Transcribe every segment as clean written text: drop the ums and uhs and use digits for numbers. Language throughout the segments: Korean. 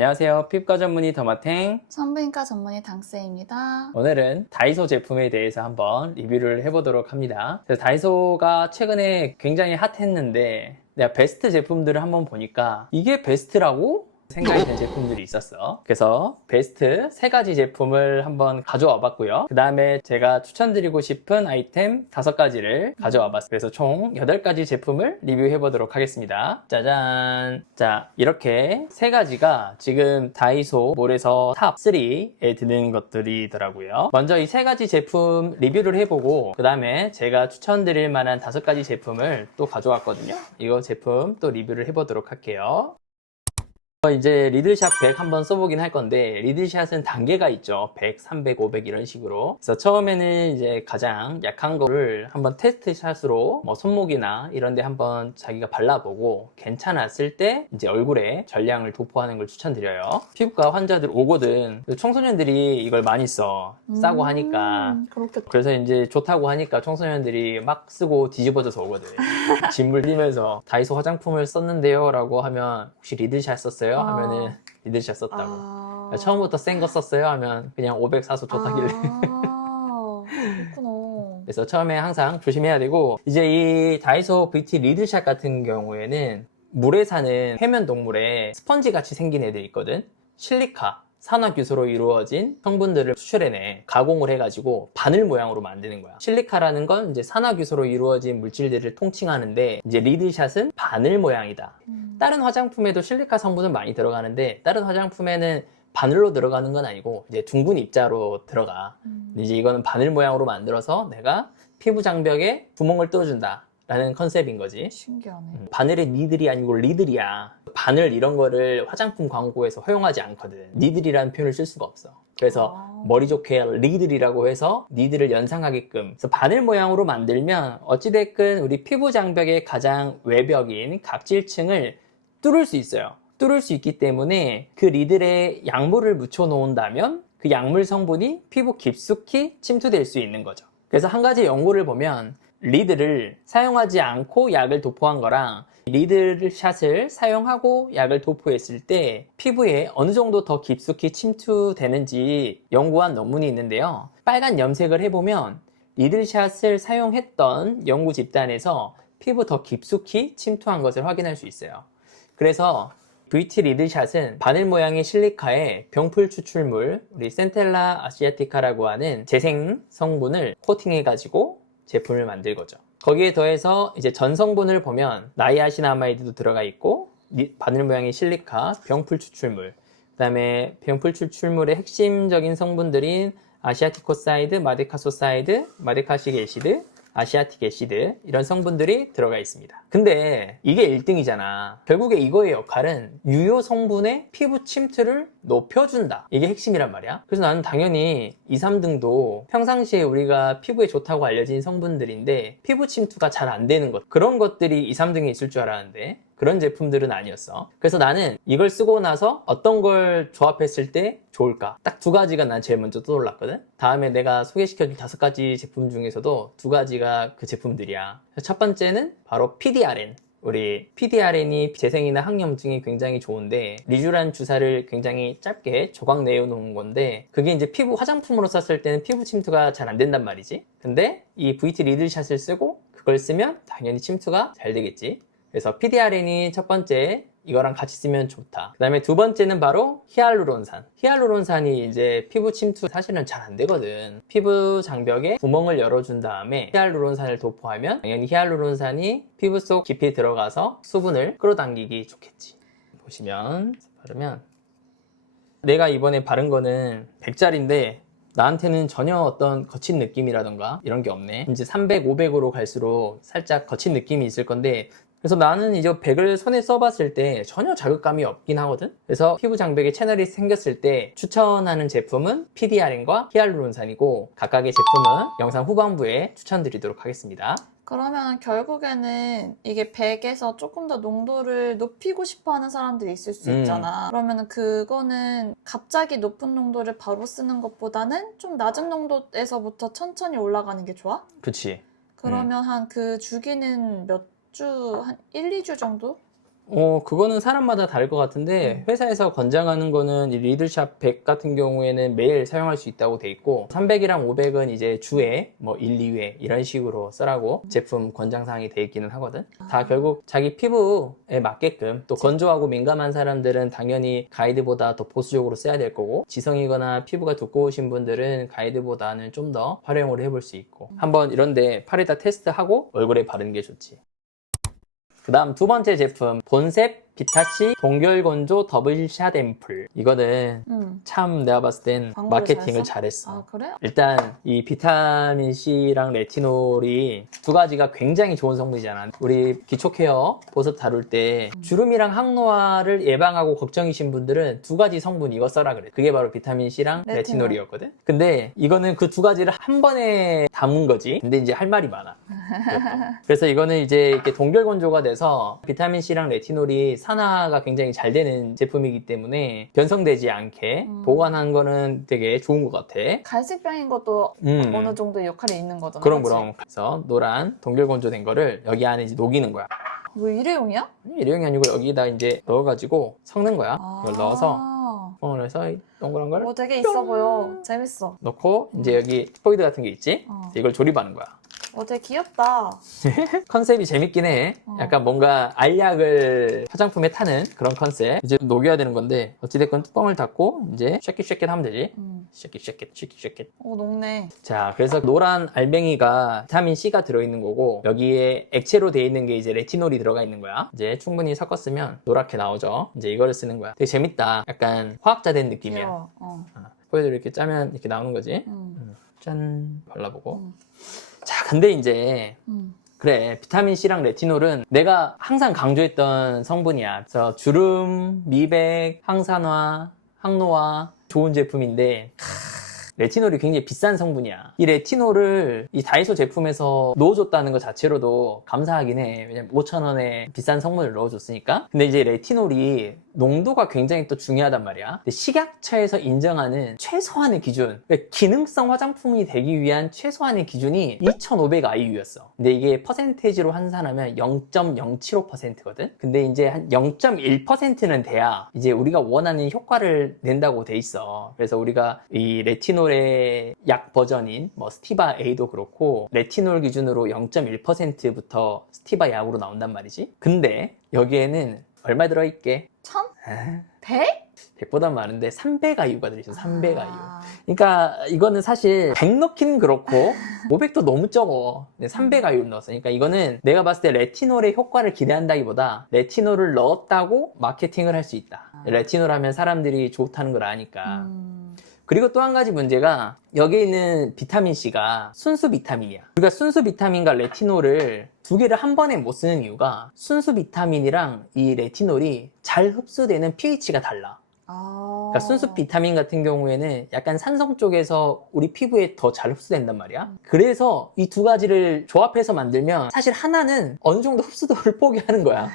안녕하세요. 피부과 전문의 더마탱 산부인과 전문의 당스입니다. 오늘은 다이소 제품에 대해서 한번 리뷰를 해보도록 합니다. 그래서 다이소가 최근에 굉장히 핫했는데 내가 베스트 제품들을 한번 보니까 이게 베스트라고? 생각이 든 제품들이 있었어. 그래서 베스트 3가지 제품을 한번 가져와 봤고요. 그 다음에 제가 추천드리고 싶은 아이템 5가지를 가져와 봤어요. 그래서 총 8가지 제품을 리뷰해 보도록 하겠습니다. 짜잔. 자, 이렇게 3가지가 지금 다이소 몰에서 탑 3에 드는 것들이더라고요. 먼저 이 3가지 제품 리뷰를 해보고 그 다음에 제가 추천드릴 만한 5가지 제품을 또 가져왔거든요. 이거 제품 또 리뷰를 해보도록 할게요. 이제 리들샷 100 한번 써보긴 할 건데 리들샷은 단계가 있죠. 100, 300, 500 이런 식으로. 그래서 처음에는 이제 가장 약한 거를 한번 테스트샷으로 뭐 손목이나 이런 데 한번 자기가 발라보고 괜찮았을 때 이제 얼굴에 전량을 도포하는 걸 추천드려요. 피부과 환자들 오거든. 청소년들이 이걸 많이 써. 싸고 하니까. 그렇겠다. 그래서 이제 좋다고 하니까 청소년들이 막 쓰고 뒤집어져서 오거든. 진물 흘리면서 다이소 화장품을 썼는데요 라고 하면 혹시 리들샷 썼어요? 하면은 리들샷 썼다고. 처음부터 센 거 썼어요? 하면 그냥 500 사서 좋다길래. 그렇구나. 그래서 처음에 항상 조심해야 되고, 이제 이 다이소 VT 리들샷 같은 경우에는 물에 사는 해면 동물에 스펀지 같이 생긴 애들이 있거든. 실리카, 산화규소로 이루어진 성분들을 추출해내 가공을 해가지고 바늘 모양으로 만드는 거야. 실리카라는 건 이제 산화규소로 이루어진 물질들을 통칭하는데, 이제 리들샷은 바늘 모양이다. 다른 화장품에도 실리카 성분은 많이 들어가는데 다른 화장품에는 바늘로 들어가는 건 아니고 이제 둥근 입자로 들어가. 이제 이거는 바늘 모양으로 만들어서 내가 피부 장벽에 구멍을 뚫어준다 라는 컨셉인 거지. 신기하네. 바늘의 니들이 아니고 리들이야. 바늘 이런 거를 화장품 광고에서 허용하지 않거든. 니들이라는 표현을 쓸 수가 없어. 그래서 머리 좋게 리들이라고 해서 니들을 연상하게끔. 그래서 바늘 모양으로 만들면 어찌됐든 우리 피부 장벽의 가장 외벽인 각질층을 뚫을 수 있어요. 뚫을 수 있기 때문에 그 리들에 약물을 묻혀 놓은다면 그 약물 성분이 피부 깊숙이 침투될 수 있는 거죠. 그래서 한 가지 연구를 보면 리들을 사용하지 않고 약을 도포한 거랑 리들샷을 사용하고 약을 도포했을 때 피부에 어느 정도 더 깊숙이 침투되는지 연구한 논문이 있는데요. 빨간 염색을 해보면 리들샷을 사용했던 연구 집단에서 피부 더 깊숙이 침투한 것을 확인할 수 있어요. 그래서 VT 리들샷은 바늘 모양의 실리카에 병풀 추출물, 우리 센텔라 아시아티카라고 하는 재생 성분을 코팅해가지고 제품을 만들 거죠. 거기에 더해서 이제 전 성분을 보면 나이아신아마이드도 들어가 있고 바늘 모양의 실리카, 병풀 추출물, 그 다음에 병풀 추출물의 핵심적인 성분들인 아시아티코사이드, 마데카소사이드, 마데카식 애시드, 아시아틱 애시드 이런 성분들이 들어가 있습니다. 근데 이게 1등이잖아. 결국에 이거의 역할은 유효 성분의 피부 침투를 높여준다. 이게 핵심이란 말이야. 그래서 나는 당연히 2, 3등도 평상시에 우리가 피부에 좋다고 알려진 성분들인데 피부 침투가 잘 안 되는 것, 그런 것들이 2, 3등에 있을 줄 알았는데 그런 제품들은 아니었어. 그래서 나는 이걸 쓰고 나서 어떤 걸 조합했을 때 좋을까? 딱 2가지가 난 제일 먼저 떠올랐거든? 다음에 내가 소개시켜줄 5가지 제품 중에서도 2가지가 그 제품들이야. 첫 번째는 바로 PDRN. 우리 PDRN이 재생이나 항염증이 굉장히 좋은데 리쥬란 주사를 굉장히 짧게 조각 내어놓은 건데 그게 이제 피부 화장품으로 썼을 때는 피부 침투가 잘 안 된단 말이지. 근데 이 VT 리들샷을 쓰고 그걸 쓰면 당연히 침투가 잘 되겠지. 그래서 PDRN이 첫 번째, 이거랑 같이 쓰면 좋다. 그 다음에 2번째는 바로 히알루론산. 히알루론산이 이제 피부 침투 사실은 잘 안 되거든. 피부 장벽에 구멍을 열어준 다음에 히알루론산을 도포하면 당연히 히알루론산이 피부 속 깊이 들어가서 수분을 끌어당기기 좋겠지. 보시면 바르면 내가 이번에 바른 거는 100짜리인데 나한테는 전혀 어떤 거친 느낌이라던가 이런 게 없네. 이제 300, 500으로 갈수록 살짝 거친 느낌이 있을 건데 그래서 나는 이제 100을 손에 써봤을 때 전혀 자극감이 없긴 하거든. 그래서 피부 장벽에 채널이 생겼을 때 추천하는 제품은 PDRN과 히알루론산이고 각각의 제품은 영상 후반부에 추천드리도록 하겠습니다. 그러면 결국에는 이게 100에서 조금 더 농도를 높이고 싶어 하는 사람들이 있을 수 있잖아. 그러면 그거는 갑자기 높은 농도를 바로 쓰는 것보다는 좀 낮은 농도에서부터 천천히 올라가는 게 좋아? 그치. 그러면 한 그 주기는 몇 주, 한 1, 2주 정도? 그거는 사람마다 다를 것 같은데 회사에서 권장하는 거는 이 리들샵 100 같은 경우에는 매일 사용할 수 있다고 돼 있고 300이랑 500은 이제 주에 뭐 1, 2회 이런 식으로 쓰라고 제품 권장사항이 돼 있기는 하거든. 다 결국 자기 피부에 맞게끔 또 건조하고 민감한 사람들은 당연히 가이드보다 더 보수적으로 써야 될 거고 지성이거나 피부가 두꺼우신 분들은 가이드보다는 좀 더 활용을 해볼 수 있고 한번 이런데 팔에다 테스트하고 얼굴에 바르는 게 좋지. 그 다음 두 번째 제품 본셉 비타치 동결건조 더블샷 앰플. 이거는 참 내가 봤을 땐 광고를 마케팅을 잘했어? 잘했어. 아, 그래? 일단 이 비타민C랑 레티놀이 두 가지가 굉장히 좋은 성분이잖아. 우리 기초 케어 보습 다룰 때 주름이랑 항노화를 예방하고 걱정이신 분들은 두 가지 성분 이거 써라 그래. 그게 바로 비타민C랑 레티놀. 레티놀이었거든. 근데 이거는 그 두 가지를 한 번에 담은 거지. 근데 이제 할 말이 많아. 그래서 이거는 이제 이렇게 동결건조가 돼서 비타민C랑 레티놀이 산화가 굉장히 잘 되는 제품이기 때문에 변성되지 않게 보관한 거는 되게 좋은 것 같아. 갈색병인 것도 어느 정도 역할이 있는 거잖아. 그럼 그치? 그럼. 그래서 노란 동결건조 된 거를 여기 안에 이제 녹이는 거야. 뭐 일회용이야? 일회용이 아니고 여기다 이제 넣어가지고 섞는 거야. 이걸 넣어서 뚜껑을 해서 이 동그란 걸 되게 있어 보여. 재밌어. 넣고 이제 여기 스포이드 같은 게 있지? 이걸 조립하는 거야. 되게 귀엽다. 컨셉이 재밌긴 해. 약간 뭔가 알약을 화장품에 타는 그런 컨셉. 이제 녹여야 되는 건데 어찌됐건 뚜껑을 닫고 이제 쉐킷쉐킷 하면 되지. 쉐킷쉐킷. 녹네. 자, 그래서 노란 알맹이가 비타민 C가 들어있는 거고 여기에 액체로 되어 있는 게 이제 레티놀이 들어가 있는 거야. 이제 충분히 섞었으면 노랗게 나오죠. 이제 이거를 쓰는 거야. 되게 재밌다. 약간 화학자 된 느낌이야. 귀여워. 포에도 이렇게 짜면 이렇게 나오는 거지. 짠 발라보고. 자, 근데 이제 그래, 비타민C랑 레티놀은 내가 항상 강조했던 성분이야. 그래서 주름, 미백, 항산화, 항노화 좋은 제품인데 레티놀이 굉장히 비싼 성분이야. 이 레티놀을 이 다이소 제품에서 넣어줬다는 것 자체로도 감사하긴 해. 왜냐면 5,000원에 비싼 성분을 넣어줬으니까. 근데 이제 레티놀이 농도가 굉장히 또 중요하단 말이야. 근데 식약처에서 인정하는 최소한의 기준, 그러니까 기능성 화장품이 되기 위한 최소한의 기준이 2,500IU였어. 근데 이게 퍼센테이지로 환산하면 0.075%거든. 근데 이제 한 0.1%는 돼야 이제 우리가 원하는 효과를 낸다고 돼 있어. 그래서 우리가 이 레티놀의 약 버전인 뭐 스티바 A도 그렇고 레티놀 기준으로 0.1%부터 스티바 약으로 나온단 말이지. 근데 여기에는 얼마 들어있게? 1,000? 100? 100보다 많은데 300IU가 들어있어. 300IU. 그러니까 이거는 사실 100 넣기는 그렇고 500도 너무 적어. 300IU 넣었어. 그러니까 이거는 내가 봤을 때 레티놀의 효과를 기대한다기보다 레티놀을 넣었다고 마케팅을 할 수 있다. 레티놀 하면 사람들이 좋다는 걸 아니까. 그리고 또 한 가지 문제가 여기에 있는 비타민C가 순수 비타민이야. 우리가 순수 비타민과 레티놀을 두 개를 한 번에 못 쓰는 이유가 순수 비타민이랑 이 레티놀이 잘 흡수되는 pH가 달라. 그러니까 순수 비타민 같은 경우에는 약간 산성 쪽에서 우리 피부에 더 잘 흡수된단 말이야. 그래서 이 두 가지를 조합해서 만들면 사실 하나는 어느 정도 흡수도를 포기하는 거야.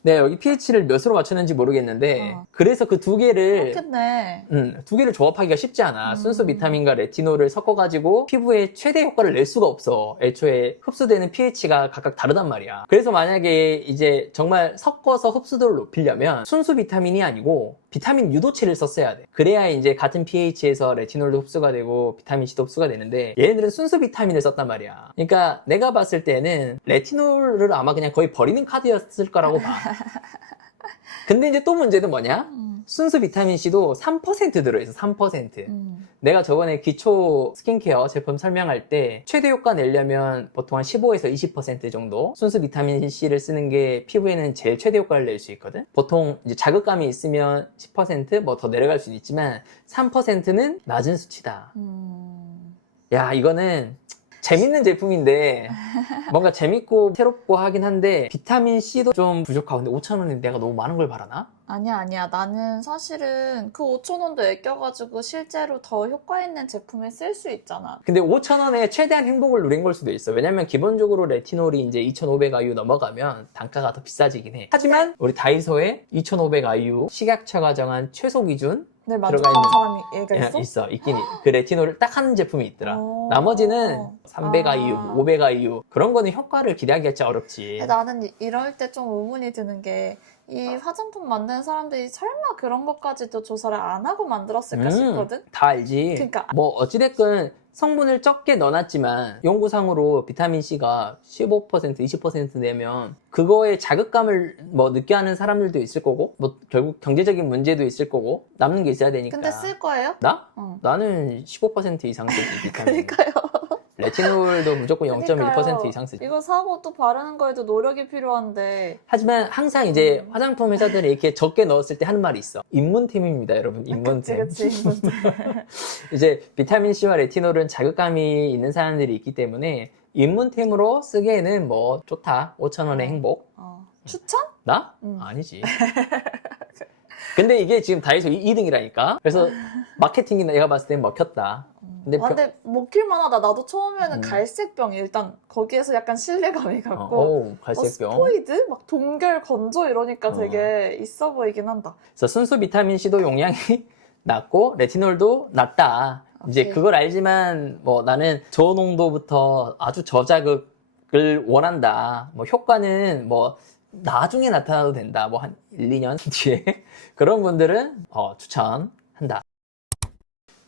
내가 여기 pH를 몇으로 맞췄는지 모르겠는데 그래서 그 두 개를 그렇겠네. 두 개를 조합하기가 쉽지 않아. 순수 비타민과 레티놀을 섞어가지고 피부에 최대 효과를 낼 수가 없어. 애초에 흡수되는 pH가 각각 다르단 말이야. 그래서 만약에 이제 정말 섞어서 흡수도를 높이려면 순수 비타민이 아니고 비타민 유도체를 썼어야 돼. 그래야 이제 같은 pH에서 레티놀도 흡수가 되고 비타민C도 흡수가 되는데 얘네들은 순수 비타민을 썼단 말이야. 그러니까 내가 봤을 때는 레티놀을 아마 그냥 거의 버리는 카드였을 거라고 봐. 근데 이제 또 문제는 뭐냐? 순수 비타민C도 3% 들어있어. 3%. 내가 저번에 기초 스킨케어 제품 설명할 때 최대 효과 내려면 보통 한 15에서 20% 정도 순수 비타민C를 쓰는 게 피부에는 제일 최대 효과를 낼 수 있거든. 보통 이제 자극감이 있으면 10% 뭐 더 내려갈 수는 있지만 3%는 낮은 수치다. 야, 이거는 재밌는 제품인데 뭔가 재밌고 새롭고 하긴 한데 비타민C도 좀 부족하고 근데 5,000원에 내가 너무 많은 걸 바라나? 아니야. 나는 사실은 그 5,000원도 아껴가지고 실제로 더 효과 있는 제품에 쓸 수 있잖아. 근데 5,000원에 최대한 행복을 누린 걸 수도 있어. 왜냐면 기본적으로 레티놀이 이제 2,500IU 넘어가면 단가가 더 비싸지긴 해. 하지만 우리 다이소에 2,500IU 식약처가 정한 최소 기준 늘 들어가 만족하는 있는 사람이 얘가 있어? 있어 있긴 그 레티놀을 딱 하는 제품이 있더라. 어. 나머지는 300IU, 아. 500IU 그런 거는 효과를 기대하기 진짜 어렵지. 나는 이럴 때 좀 의문이 드는 게 이 화장품 만드는 사람들이 설마 그런 것까지도 조사를 안 하고 만들었을까 싶거든? 다 알지. 그러니까. 뭐 어찌됐건 성분을 적게 넣어놨지만 연구상으로 비타민C가 15%, 20% 내면 그거에 자극감을 뭐 느껴하는 사람들도 있을 거고 뭐 결국 경제적인 문제도 있을 거고 남는 게 있어야 되니까. 근데 쓸 거예요? 나? 응. 나는 15% 이상 쓰지 비타민. 그러니까요. 레티놀도 무조건 0.1% 그러니까요. 이상 쓰지. 이거 사고 또 바르는 거에도 노력이 필요한데. 하지만 항상 이제 화장품 회사들이 이렇게 적게 넣었을 때 하는 말이 있어. 입문템입니다, 여러분. 입문템. 그치. 이제 비타민C와 레티놀은 자극감이 있는 사람들이 있기 때문에 입문템으로 쓰기에는 뭐 좋다. 5,000원의 행복. 추천? 나? 응. 아니지. 근데 이게 지금 다이소 2등이라니까. 그래서 마케팅이 내가 봤을 땐 먹혔다. 근데 먹힐만 하다. 나도 처음에는 음. 갈색병 일단 거기에서 약간 신뢰감이 갔고 갈색병. 스포이드? 막 동결 건조 이러니까 되게 있어 보이긴 한다. 그래서 순수 비타민C도 용량이 낮고 레티놀도 낮다. 이제 오케이. 그걸 알지만 뭐 나는 저농도부터 아주 저자극을 원한다. 뭐 효과는 뭐 나중에 나타나도 된다. 뭐 한 1, 2년 뒤에 그런 분들은 추천한다.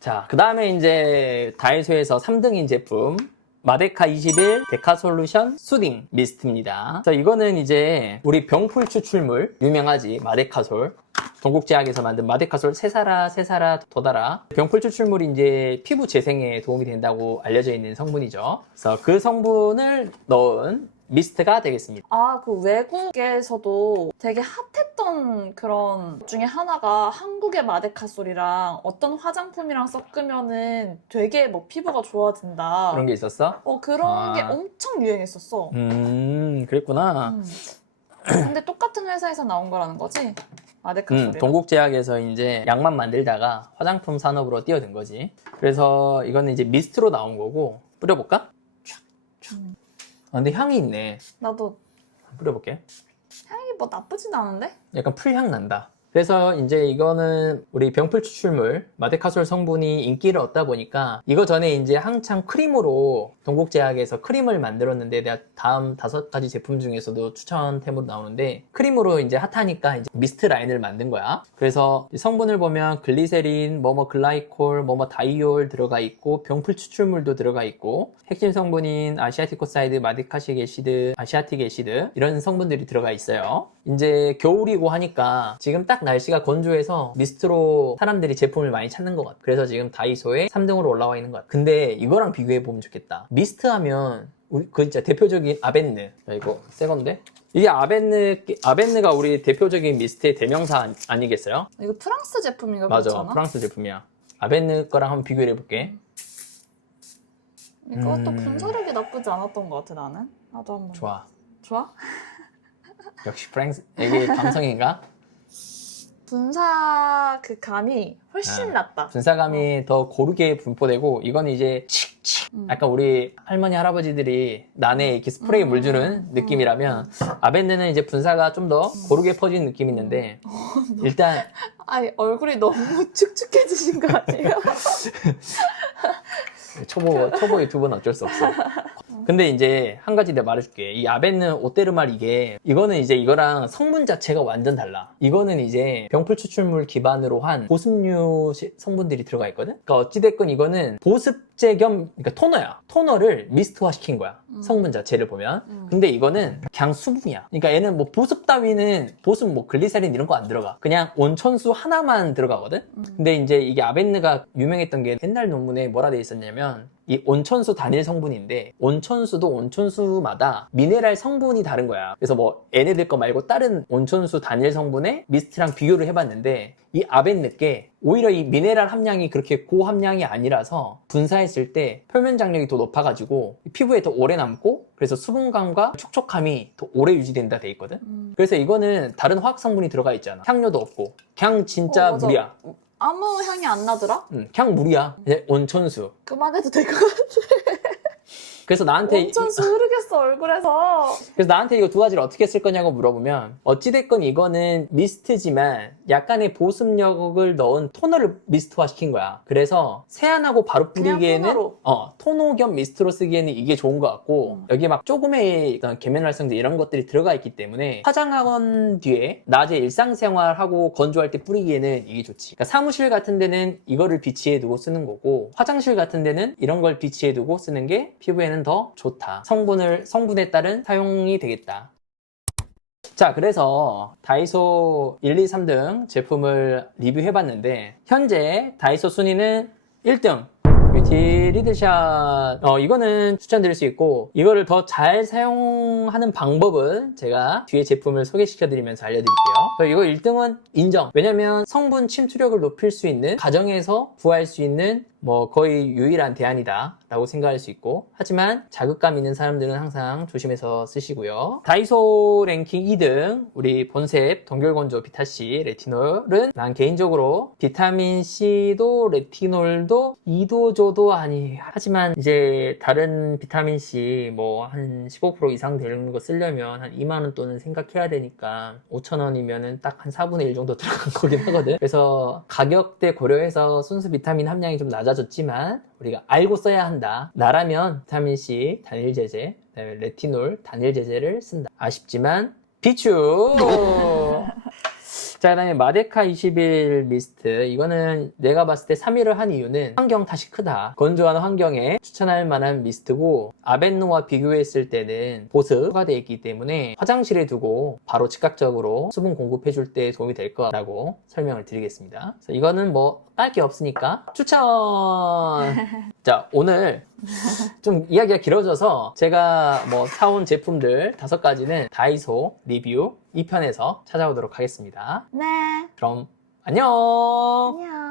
자, 그 다음에 이제 다이소에서 3등인 제품 마데카 21 데카솔루션 수딩 미스트입니다. 자, 이거는 이제 우리 병풀 추출물 유명하지 마데카솔. 동국제약에서 만든 마데카솔 세사라 도다라 병풀 추출물이 이제 피부 재생에 도움이 된다고 알려져 있는 성분이죠. 그래서 그 성분을 넣은 미스트가 되겠습니다. 그 외국에서도 되게 핫했던 그런 것 중에 하나가 한국의 마데카솔이랑 어떤 화장품이랑 섞으면은 되게 뭐 피부가 좋아진다. 그런 게 있었어? 그런 게 엄청 유행했었어. 그랬구나. 근데 똑같은 회사에서 나온 거라는 거지? 마데카솔이랑. 동국제약에서 이제 약만 만들다가 화장품 산업으로 뛰어든 거지. 그래서 이거는 이제 미스트로 나온 거고 뿌려볼까? 근데 향이 있네. 나도 뿌려볼게. 향이 뭐 나쁘진 않은데? 약간 풀향 난다. 그래서 이제 이거는 우리 병풀 추출물 마데카솔 성분이 인기를 얻다 보니까 이거 전에 이제 한창 크림으로 동국제약에서 크림을 만들었는데 내가 다음 5가지 제품 중에서도 추천템으로 나오는데 크림으로 이제 핫하니까 이제 미스트 라인을 만든 거야. 그래서 성분을 보면 글리세린, 글라이콜, 다이올 들어가 있고 병풀 추출물도 들어가 있고 핵심 성분인 아시아티코사이드, 마데카식 애시드, 아시아틱 애시드 이런 성분들이 들어가 있어요. 이제 겨울이고 하니까 지금 딱 날씨가 건조해서 미스트로 사람들이 제품을 많이 찾는 것 같아. 그래서 지금 다이소에 3등으로 올라와 있는 것 같아. 근데 이거랑 비교해 보면 좋겠다. 미스트 하면 그 진짜 대표적인 아벤느. 야, 이거 새 건데? 이게 아벤느가 우리 대표적인 미스트의 대명사 아니겠어요? 이거 프랑스 제품인가 맞아, 그렇잖아? 프랑스 제품이야. 아벤느 거랑 한번 비교해 볼게. 이것도 분사력이 나쁘지 않았던 것 같아 나는. 나도 한번. 좋아. 좋아? 역시 프랑스 이게 감성인가? 분사 그 감이 훨씬 낫다. 분사감이 더 고르게 분포되고 이건 이제 칙칙 약간 우리 할머니 할아버지들이 난에 이렇게 스프레이 물 주는 느낌이라면 아벤느는 이제 분사가 좀 더 고르게 퍼지는 느낌이 있는데 일단 아니 얼굴이 너무 축축해지신 거 아니에요? 초보 유튜브는 어쩔 수 없어. 근데 이제 한 가지 내가 말해줄게. 이 아벤느 오테르말 이거는 이제 이거랑 성분 자체가 완전 달라. 이거는 이제 병풀 추출물 기반으로 한 보습류 성분들이 들어가 있거든. 그러니까 어찌됐건 이거는 보습제 겸 그러니까 토너야. 토너를 미스트화 시킨 거야. 성분 자체를 보면. 근데 이거는 그냥 수분이야. 그러니까 얘는 뭐 보습 따위는 보습 글리세린 이런 거 안 들어가. 그냥 온천수 하나만 들어가거든. 근데 이제 이게 아벤느가 유명했던 게 옛날 논문에 뭐라 돼 있었냐면 이 온천수 단일 성분인데 온천수도 온천수마다 미네랄 성분이 다른 거야. 그래서 뭐 얘네들 거 말고 다른 온천수 단일 성분의 미스트랑 비교를 해봤는데 이 아벤느께 오히려 이 미네랄 함량이 그렇게 고함량이 아니라서 분사했을 때 표면 장력이 더 높아가지고 피부에 더 오래 남고 그래서 수분감과 촉촉함이 더 오래 유지된다 돼 있거든. 그래서 이거는 다른 화학 성분이 들어가 있잖아. 향료도 없고 그냥 진짜 맞아. 물이야. 아무 향이 안 나더라? 그냥 물이야. 이제 온천수. 그만해도 될 것 같아. 그래서 나한테 엄청 수르겠어 얼굴에서. 그래서 나한테 이거 두 가지를 어떻게 쓸 거냐고 물어보면 어찌됐건 이거는 미스트지만 약간의 보습력을 넣은 토너를 미스트화 시킨 거야. 그래서 세안하고 바로 그냥 뿌리기에는 토너로. 토너 겸 미스트로 쓰기에는 이게 좋은 것 같고 여기에 막 조금의 어떤 계면 활성제 이런 것들이 들어가 있기 때문에 화장하건 뒤에 낮에 일상생활하고 건조할 때 뿌리기에는 이게 좋지. 그러니까 사무실 같은 데는 이거를 비치해 두고 쓰는 거고 화장실 같은 데는 이런 걸 비치해 두고 쓰는 게 피부에는 더 좋다. 성분에 따른 사용이 되겠다. 자, 그래서 다이소 1, 2, 3등 제품을 리뷰해봤는데 현재 다이소 순위는 1등 뷰티 리드샷. 이거는 추천드릴 수 있고 이거를 더 잘 사용하는 방법은 제가 뒤에 제품을 소개시켜드리면서 알려드릴게요. 이거 1등은 인정. 왜냐면 성분 침투력을 높일 수 있는 가정에서 구할 수 있는 거의 유일한 대안이다 라고 생각할 수 있고 하지만 자극감 있는 사람들은 항상 조심해서 쓰시고요. 다이소 랭킹 2등 우리 본셉 동결건조 비타C 레티놀은 난 개인적으로 비타민C도 레티놀도 이도저도 아니 하지만 이제 다른 비타민C 한 15% 이상 되는 거 쓰려면 한 2만원 돈은 생각해야 되니까 5,000원이면은 딱 한 4분의 1 정도 들어간 거긴 하거든. 그래서 가격대 고려해서 순수 비타민 함량이 좀 낮아졌지만 우리가 알고 써야 한다. 나라면 비타민C 단일 제제, 그다음에 레티놀 단일 제제를 쓴다. 아쉽지만 비추. 자, 그다음에 마데카 21 미스트. 이거는 내가 봤을 때 3위를 한 이유는 환경 탓이 크다. 건조한 환경에 추천할 만한 미스트고 아벤노와 비교했을 때는 보습 추가되어 있기 때문에 화장실에 두고 바로 즉각적으로 수분 공급해줄 때 도움이 될 거라고 설명을 드리겠습니다. 그래서 이거는 딸 게 없으니까 추천! 자, 오늘 좀 이야기가 길어져서 제가 사온 제품들 5가지는 다이소 리뷰 2편에서 찾아오도록 하겠습니다. 네. 그럼 안녕! 안녕.